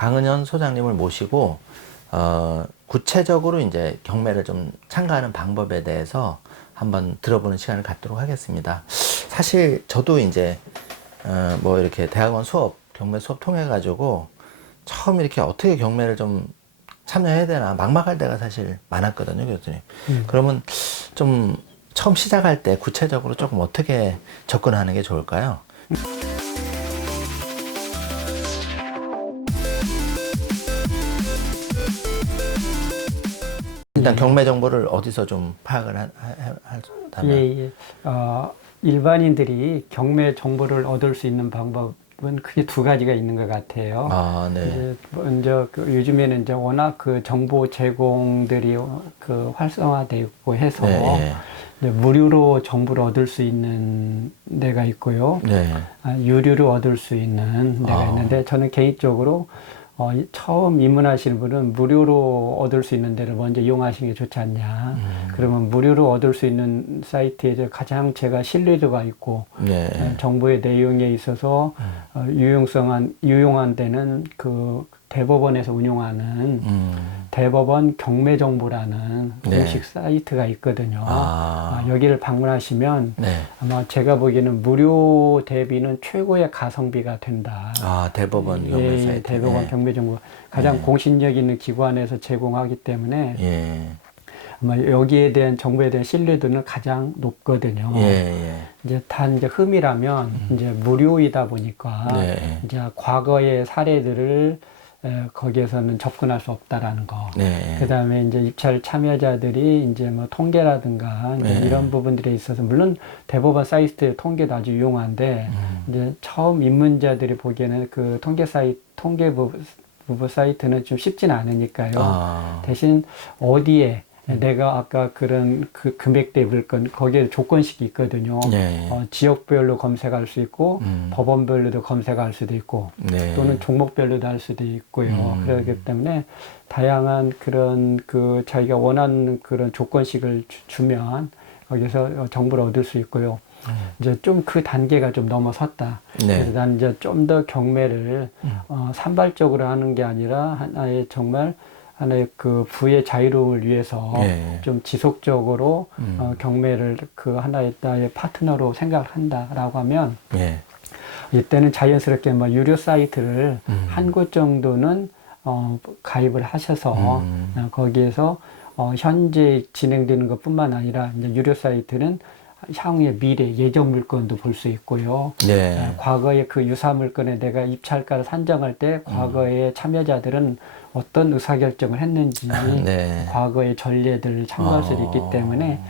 강은현 소장님을 모시고 구체적으로 이제 경매를 좀 참가하는 방법에 대해서 한번 들어보는 시간을 갖도록 하겠습니다. 사실 저도 이제 뭐 이렇게 대학원 수업, 경매 수업 통해 가지고 처음 이렇게 어떻게 경매를 좀 참여해야 되나 막막할 때가 사실 많았거든요, 교수님. 그러면 좀 처음 시작할 때 구체적으로 조금 어떻게 접근하는 게 좋을까요? 일단 경매 정보를 어디서 좀 파악을 한다면? 예. 일반인들이 경매 정보를 얻을 수 있는 방법은 크게 두 가지가 있는 것 같아요. 아, 네. 이제 먼저 요즘에는 이제 워낙 그 정보 제공들이 그 활성화되어 있고 해서 네, 이제 무료로 정보를 얻을 수 있는 데가 있고요. 네. 유료로 얻을 수 있는 데가 있는데 저는 개인적으로 처음 입문하시는 분은 무료로 얻을 수 있는 데를 먼저 이용하시는 게 좋지 않냐. 그러면 무료로 얻을 수 있는 사이트에 가장 제가 신뢰도가 있고, 네. 정보의 내용에 있어서 유용한 데는 그 대법원에서 운영하는 대법원 경매정보라는 네. 공식 사이트가 있거든요. 아. 여기를 방문하시면 네. 아마 제가 보기에는 무료 대비는 최고의 가성비가 된다. 아, 대법원 경매 사이트. 대법원 예. 경매정보 가장 네. 공신력 있는 기관에서 제공하기 때문에 예. 아마 여기에 대한 정보에 대한 신뢰도는 가장 높거든요. 예. 이제 단 이제 흠이라면 이제 무료이다 보니까 네. 이제 과거의 사례들을 거기에서는 접근할 수 없다라는 거. 네. 그다음에 이제 입찰 참여자들이 이제 뭐 통계라든가 이제 네. 이런 부분들에 있어서 물론 대법원 사이트 통계도 아주 유용한데 이제 처음 입문자들이 보기에는 그 통계 부분 사이트는 좀 쉽진 않으니까요. 아. 대신 어디에 내가 아까 그런 그 금액대 물건 거기에 조건식이 있거든요. 네. 지역별로 검색할 수 있고 법원별로도 검색할 수도 있고 네. 또는 종목별로도 할 수도 있고요. 그렇기 때문에 다양한 그런 그 자기가 원하는 그런 조건식을 주면 거기서 정보를 얻을 수 있고요. 이제 좀 그 단계가 좀 넘어섰다. 네. 그래서 난 이제 좀 더 경매를 산발적으로 하는 게 아니라 하나의 그 부의 자유로움을 위해서 네. 좀 지속적으로 경매를 그 하나의 나의 파트너로 생각을 한다라고 하면 예. 이때는 자연스럽게 뭐 유료 사이트를 한 곳 정도는 가입을 하셔서 거기에서 현재 진행되는 것뿐만 아니라 이제 유료 사이트는 향후의 미래 예정 물건도 볼 수 있고요. 네. 과거의 그 유사 물건에 내가 입찰가를 산정할 때 과거의 참여자들은 어떤 의사결정을 했는지 네. 과거의 전례들을 참고할 수 있기 때문에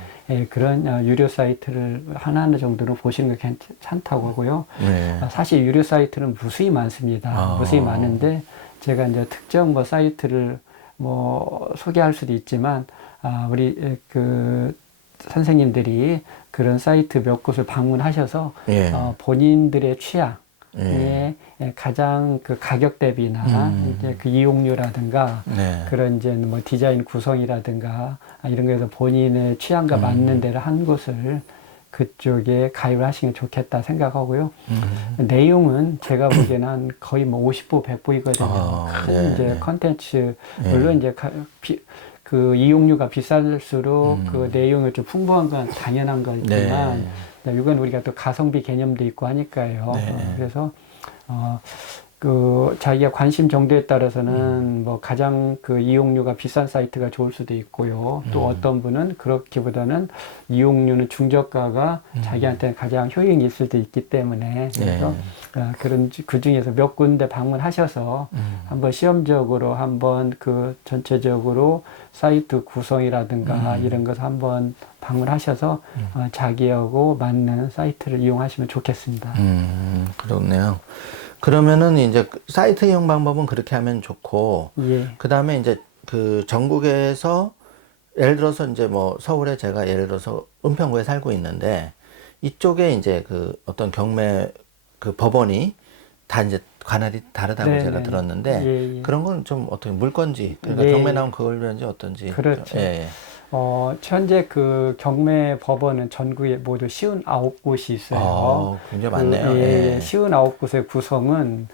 그런 유료 사이트를 하나 정도는 보시는 게 괜찮다고 하고요. 네. 사실 유료 사이트는 무수히 많습니다. 무수히 많은데 제가 이제 특정 뭐 사이트를 뭐 소개할 수도 있지만 우리 그 선생님들이 그런 사이트 몇 곳을 방문하셔서 예. 본인들의 취향에 가장 그 가격 대비나 이제 그 이용료라든가 네. 그런 이제 뭐 디자인 구성이라든가 이런 거에서 본인의 취향과 맞는 데를 한 곳을 그쪽에 가입을 하시면 좋겠다 생각하고요. 내용은 제가 보기에는 한 거의 뭐 50부, 100부이거든요. 큰 네. 이제 컨텐츠, 물론 이제 그 이용료가 비쌀수록 그 내용이 좀 풍부한 건 당연한 거지만 이건 우리가 또 가성비 개념도 있고 하니까요. 그래서 그 자기가 관심 정도에 따라서는 뭐 가장 그 이용료가 비싼 사이트가 좋을 수도 있고요. 또 어떤 분은 그렇기보다는 이용료는 중저가가 자기한테 가장 효용이 있을 수도 있기 때문에 그래서 그런 그 중에서 몇 군데 방문하셔서 한번 시험적으로 한번 그 전체적으로 사이트 구성이라든가 이런 것을 한번 방문하셔서 자기하고 맞는 사이트를 이용하시면 좋겠습니다. 그렇네요. 그러면은 이제 사이트 이용 방법은 그렇게 하면 좋고, 예. 그 다음에 이제 그 전국에서 예를 들어서 이제 뭐 서울에 제가 예를 들어서 은평구에 살고 있는데 이쪽에 이제 그 어떤 경매 그 법원이 다 이제 관할이 다르다고 네네. 제가 들었는데 예. 그런 건 좀 어떻게 물건지 그러니까 예. 경매 나온 그걸 위한지 어떤지 그렇죠. 예. 현재 그 경매 법원은 전국에 모두 59곳이 있어요. 굉장히 많네요. 예. 59곳의 구성은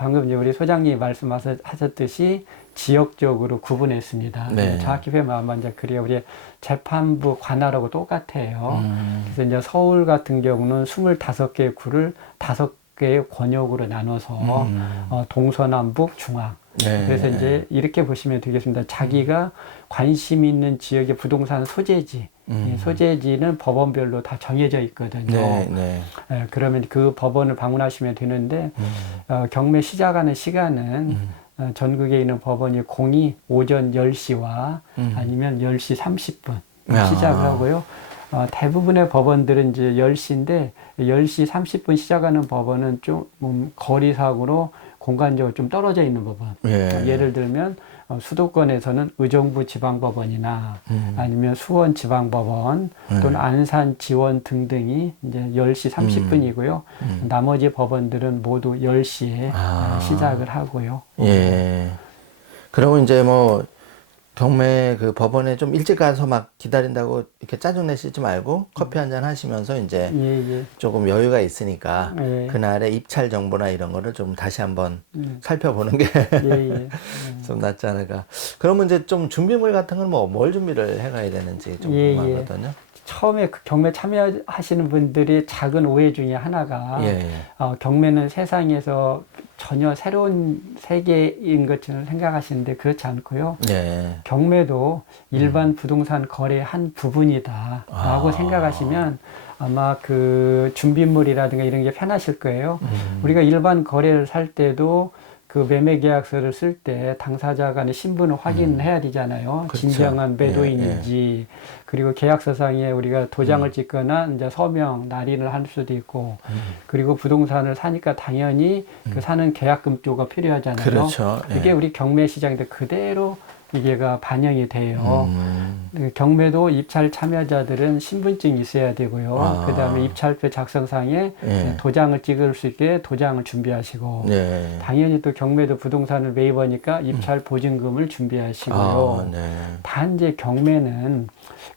방금 이제 우리 소장님이 말씀하셨듯이 지역적으로 구분했습니다. 네. 정확히 보면 아마 이제 그래요. 우리 재판부 관할하고 똑같아요. 그래서 이제 서울 같은 경우는 25개의 구를 5개의 권역으로 나눠서 동서남북 중앙. 네. 그래서 이제 이렇게 보시면 되겠습니다. 자기가 관심 있는 지역의 부동산 소재지, 이 소재지는 법원별로 다 정해져 있거든요. 네, 네. 그러면 그 법원을 방문하시면 되는데 경매 시작하는 시간은 전국에 있는 법원이 공이 오전 10시와 아니면 10시 30분 시작을 하고요. 대부분의 법원들은 이제 10시인데 10시 30분 시작하는 법원은 좀 거리상으로 공간적으로 좀 떨어져 있는 법원. 예. 예를 들면 수도권에서는 의정부 지방법원이나 아니면 수원 지방법원 또는 안산 지원 등등이 이제 10시 30분이고요. 나머지 법원들은 모두 10시에 시작을 하고요. 예. 그러면 이제 뭐 경매 그 법원에 좀 일찍 가서 막 기다린다고 이렇게 짜증 내시지 말고 커피 한잔 하시면서 이제 예. 조금 여유가 있으니까 예. 그날의 입찰 정보나 이런 거를 좀 다시 한번 살펴보는 게 좀 예. 낫지 않을까. 그러면 이제 좀 준비물 같은 건 뭐 뭘 준비를 해가야 되는지 좀 궁금하거든요. 처음에 그 경매 참여하시는 분들이 작은 오해 중에 하나가 경매는 세상에서 전혀 새로운 세계인 것처럼 생각하시는데 그렇지 않고요. 경매도 일반 부동산 거래의 한 부분이다 라고 생각하시면 아마 그 준비물이라든가 이런 게 편하실 거예요. 우리가 일반 거래를 살 때도 그 매매 계약서를 쓸 때 당사자 간의 신분을 확인해야 되잖아요. 그렇죠. 진정한 매도인인지. 그리고 계약서상에 우리가 도장을 찍거나 이제 서명, 날인을 할 수도 있고. 그리고 부동산을 사니까 당연히 그 사는 계약금 쪽가 필요하잖아요. 그렇죠. 그게 우리 경매 시장인데 그대로 이게가 반영이 돼요. 경매도 입찰 참여자들은 신분증이 있어야 되고요. 그 다음에 입찰표 작성상에 도장을 찍을 수 있게 도장을 준비하시고, 당연히 또 경매도 부동산을 매입하니까 입찰 보증금을 준비하시고요. 단지 경매는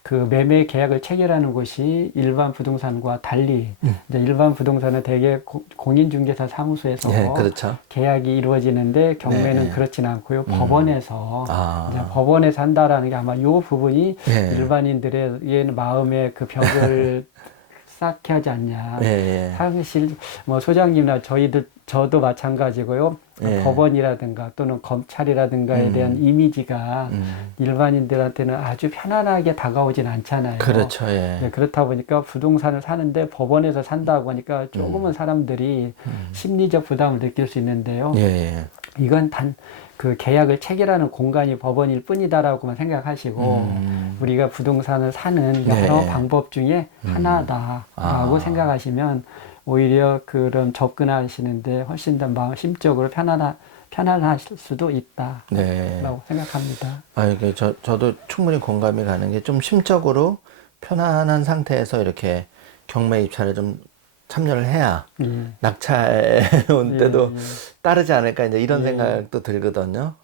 그 매매 계약을 체결하는 곳이 일반 부동산과 달리 이제 일반 부동산은 대개 공인중개사 사무소에서 그렇죠. 계약이 이루어지는데 경매는 그렇진 않고요. 법원에서 이제 법원에서 한다라는 게 아마 이 부분이 일반인들의 마음에 그 벽을 쌓게 하지 않냐. 사실 뭐 소장님이나 저도 마찬가지고요. 법원이라든가 또는 검찰이라든가에 대한 이미지가 일반인들한테는 아주 편안하게 다가오진 않잖아요. 그렇죠. 그렇다 보니까 부동산을 사는데 법원에서 산다고 하니까 조금은 사람들이 심리적 부담을 느낄 수 있는데요. 이건 단 그 계약을 체결하는 공간이 법원일 뿐이다라고만 생각하시고 우리가 부동산을 사는 여러 방법 중에 하나다라고 생각하시면 오히려 그런 접근하시는데 훨씬 더 심적으로 편안하실 수도 있다라고 생각합니다. 저도 충분히 공감이 가는 게 좀 심적으로 편안한 상태에서 이렇게 경매 입찰에 좀 참여를 해야 낙찰 온 때도 따르지 않을까 이제 이런 생각도 들거든요.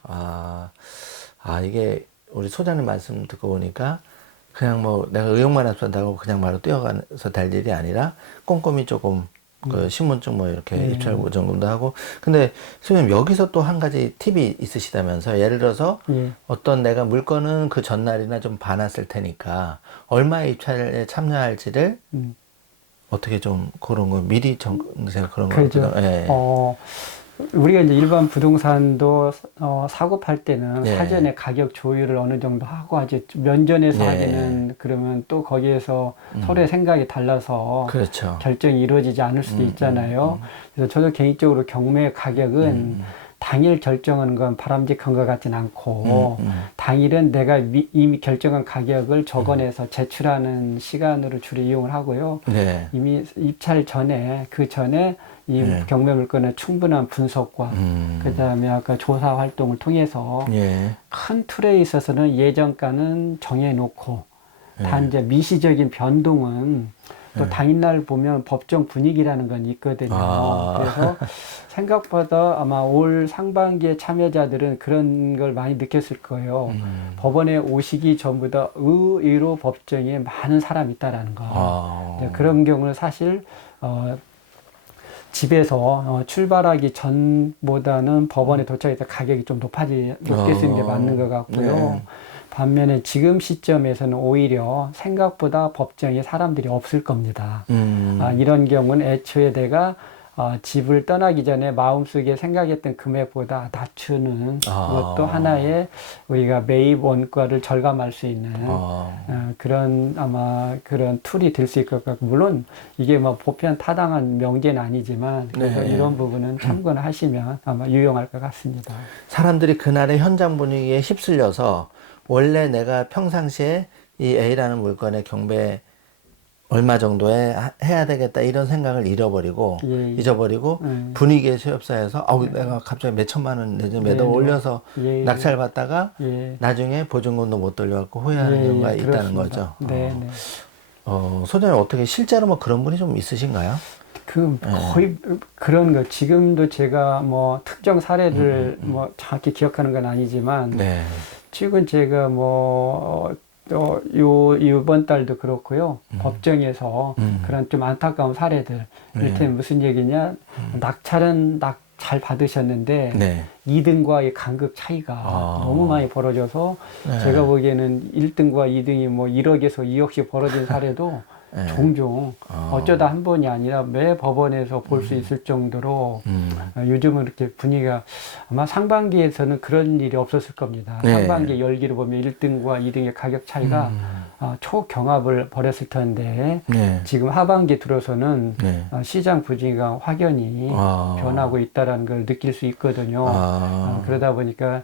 이게 우리 소장님 말씀 듣고 보니까 그냥 뭐 내가 의욕만 앞선다고 그냥 바로 뛰어가서 될 일이 아니라 꼼꼼히 조금 그 신분증 뭐 이렇게 입찰 보증금도 하고. 근데 선생님 여기서 또 한 가지 팁이 있으시다면서 예를 들어서 어떤 내가 물건은 그 전날이나 좀 봐놨을 테니까 얼마의 입찰에 참여할지를 어떻게 좀 그런 거 미리 그런 거. 그렇죠. 우리가 이제 일반 부동산도 사고 팔 때는 사전에 가격 조율을 어느 정도 하고 아주 면전에서 하기는 그러면 또 거기에서 서로의 생각이 달라서 결정이 이루어지지 않을 수도 있잖아요. 그래서 저도 개인적으로 경매 가격은 당일 결정하는 건 바람직한 것 같진 않고 당일은 내가 이미 결정한 가격을 적어내서 제출하는 시간으로 주로 이용을 하고요. 이미 입찰 전에 그 전에 이 경매 물건의 충분한 분석과 그 다음에 아까 조사 활동을 통해서 큰 틀에 있어서는 예정가는 정해놓고 단지 미시적인 변동은 또 당일날 보면 법정 분위기라는 건 있거든요. 그래서 생각보다 아마 올 상반기에 참여자들은 그런 걸 많이 느꼈을 거예요. 법원에 오시기 전보다 의외로 법정에 많은 사람이 있다라는 거. 그런 경우는 사실 집에서 출발하기 전보다는 법원에 도착해서 가격이 좀 높게 쓰는 게 맞는 것 같고요. 네. 반면에 지금 시점에서는 오히려 생각보다 법정에 사람들이 없을 겁니다. 이런 경우는 애초에 내가 집을 떠나기 전에 마음속에 생각했던 금액보다 낮추는 것도 하나의 우리가 매입 원가를 절감할 수 있는 그런 아마 그런 툴이 될 수 있을 것 같고, 물론 이게 뭐 보편 타당한 명제는 아니지만 그래서 네. 이런 부분은 참고를 하시면 아마 유용할 것 같습니다. 사람들이 그날의 현장 분위기에 휩쓸려서 원래 내가 평상시에 이 A라는 물건의 경매 얼마 정도에 해야 되겠다 이런 생각을 잃어버리고 예. 잊어버리고 분위기에 쇠업사해서 내가 갑자기 몇 천만 원 내지 몇억 올려서 예. 낙찰 받다가 예. 나중에 보증금도 못 돌려갖고 후회하는 경우가 있다는 그렇습니다. 거죠. 네. 소장님 어떻게 실제로 뭐 그런 분이 좀 있으신가요? 거의 그런 거, 지금도 제가 뭐 특정 사례를 뭐 정확히 기억하는 건 아니지만, 네. 지금 제가 뭐, 이번 달도 그렇고요. 법정에서 그런 좀 안타까운 사례들. 이를테면 무슨 얘기냐. 낙찰은 잘 받으셨는데, 네. 2등과의 간극 차이가 너무 많이 벌어져서, 네. 제가 보기에는 1등과 2등이 뭐 1억에서 2억씩 벌어진 사례도 네. 종종 어쩌다 한 번이 아니라 매 법원에서 볼 수 있을 정도로 요즘은 이렇게 분위기가, 아마 상반기에서는 그런 일이 없었을 겁니다. 네. 상반기 열기로 보면 1등과 2등의 가격 차이가 초경합을 벌였을 텐데 네. 지금 하반기 들어서는 네. 시장 분위기가 확연히 변하고 있다는 걸 느낄 수 있거든요. 그러다 보니까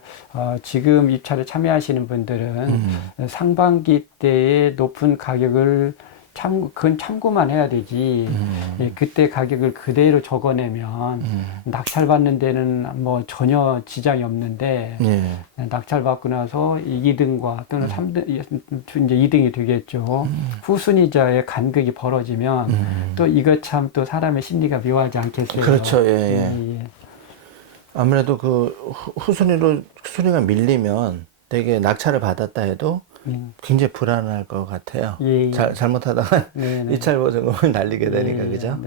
지금 입찰에 참여하시는 분들은 상반기 때의 높은 가격을 그건 참고만 해야 되지. 그때 가격을 그대로 적어내면 낙찰 받는 데는 뭐 전혀 지장이 없는데 낙찰 받고 나서 2등과 또는 3등, 이제 2등이 되겠죠. 후순위자의 간극이 벌어지면 또 이것 참 또 사람의 심리가 묘하지 않겠어요? 그렇죠. 예. 아무래도 그 순위가 밀리면 되게 낙찰을 받았다 해도 굉장히 불안할 것 같아요. 잘못하다가 입찰 보증금을 날리게 되니까, 그죠?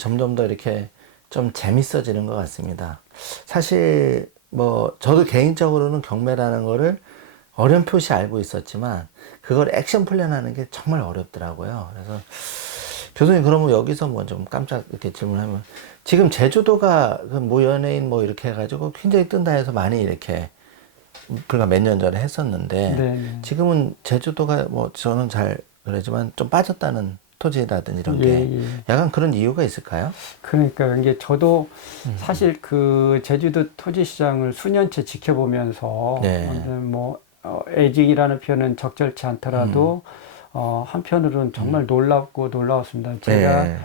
점점 더 이렇게 좀 재밌어지는 것 같습니다. 사실, 뭐, 저도 개인적으로는 경매라는 거를 어렴풋이 알고 있었지만, 그걸 액션 플랜하는 게 정말 어렵더라고요. 그래서, 교수님, 그러면 여기서 뭐 좀 깜짝 이렇게 질문하면, 지금 제주도가 뭐 연예인 뭐 이렇게 해가지고 굉장히 뜬다 해서 많이 이렇게 불과 몇 년 전에 했었는데 지금은 제주도가 뭐 저는 잘 그러지만 좀 빠졌다는 토지라든지 이런 게 약간 그런 이유가 있을까요? 그러니까 이게 저도 사실 그 제주도 토지 시장을 수년째 지켜보면서 뭐 애직이라는 표현은 적절치 않더라도 한편으로는 정말 놀라웠습니다. 제가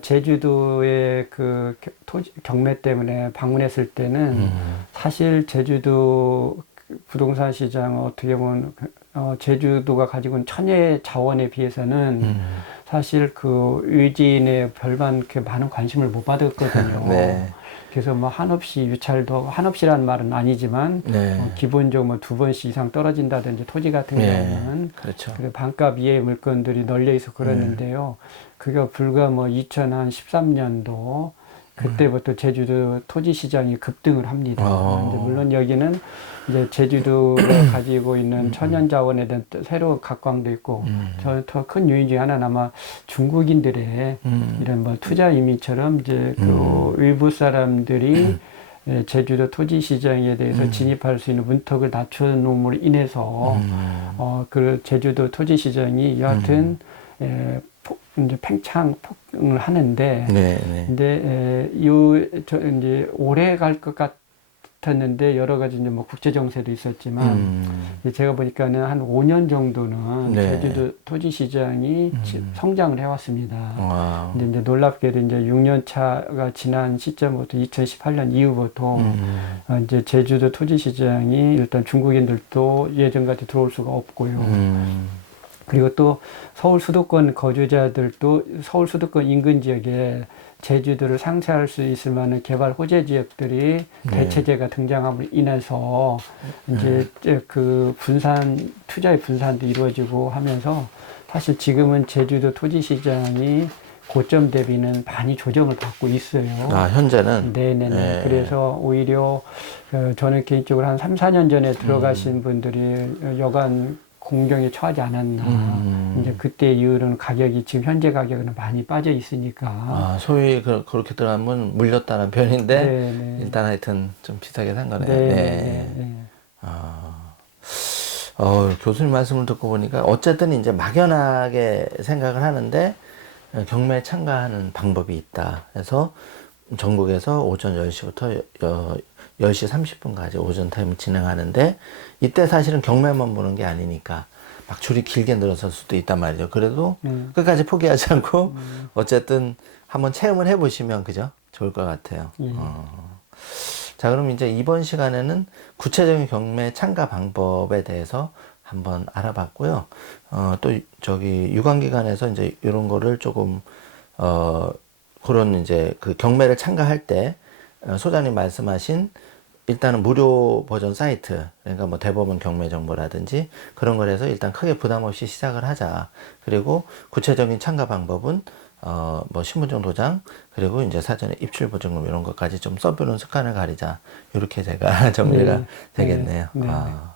제주도의 그 토지 경매 때문에 방문했을 때는 사실 제주도 부동산 시장 어떻게 보면 제주도가 가지고 있는 천혜 자원에 비해서는 사실 그 의지인의 별반 그 많은 관심을 못 받았거든요. 그래서 뭐 한없이 유찰도, 한없이라는 말은 아니지만 기본적으로 뭐 2번씩 이상 떨어진다든지 토지 같은 경우는 그렇죠. 반값 이하의 물건들이 널려 있어 그랬는데요. 그게 불과 뭐 2013년도 그때부터 제주도 토지 시장이 급등을 합니다. 이제 물론 여기는 이제 제주도가 가지고 있는 천연 자원에 대한 새로운 각광도 있고, 더 큰 요인 중에 하나는 아마 중국인들의 이런 뭐 투자 이미처럼 이제 그 일부 사람들이 제주도 토지 시장에 대해서 진입할 수 있는 문턱을 낮춰놓음으로 인해서 그 제주도 토지 시장이 여하튼 이제 폭등을 하는데, 근데 이제 오래 갈 것 같았는데 여러 가지 이제 뭐 국제 정세도 있었지만 제가 보니까는 한 5년 정도는 제주도 토지 시장이 성장을 해왔습니다. 근데 이제 놀랍게도 이제 6년 차가 지난 시점부터 2018년 이후부터 이제 제주도 토지 시장이 일단 중국인들도 예전같이 들어올 수가 없고요. 그리고 또 서울 수도권 거주자들도 서울 수도권 인근 지역에 제주도를 상쇄할 수 있을 만한 개발 호재 지역들이 대체제가 등장함으로 인해서 이제 그 투자의 분산도 이루어지고 하면서 사실 지금은 제주도 토지 시장이 고점 대비는 많이 조정을 받고 있어요. 아, 현재는? 네네네. 네. 그래서 오히려 저는 개인적으로 한 3, 4년 전에 들어가신 분들이 여간 공경에 처하지 않았나. 이제 그때 이후로는 가격이 지금 현재 가격은 많이 빠져 있으니까. 아, 소위 그렇게 들어가면 물렸다는 표현인데 네네. 일단 하여튼 좀 비싸게 산 거네요. 네네. 교수님 말씀을 듣고 보니까 어쨌든 이제 막연하게 생각을 하는데 경매에 참가하는 방법이 있다. 그래서 전국에서 오전 10시부터 10시 30분까지 오전 타임 진행하는데 이때 사실은 경매만 보는 게 아니니까 막 줄이 길게 늘어설 수도 있단 말이죠. 그래도 끝까지 포기하지 않고 어쨌든 한번 체험을 해보시면 그죠? 좋을 것 같아요. 자, 그럼 이제 이번 시간에는 구체적인 경매 참가 방법에 대해서 한번 알아봤고요. 또 저기 유관기관에서 이제 이런 거를 조금 그런 이제 그 경매를 참가할 때 소장님 말씀하신 일단은 무료 버전 사이트, 그러니까 뭐 대법원 경매 정보라든지 그런 걸 해서 일단 크게 부담 없이 시작을 하자. 그리고 구체적인 참가 방법은 뭐 신분증 도장, 그리고 이제 사전에 입출 보증금 이런 것까지 좀 써보는 습관을 가리자. 이렇게 제가 정리가 네. 되겠네요. 네. 네. 아.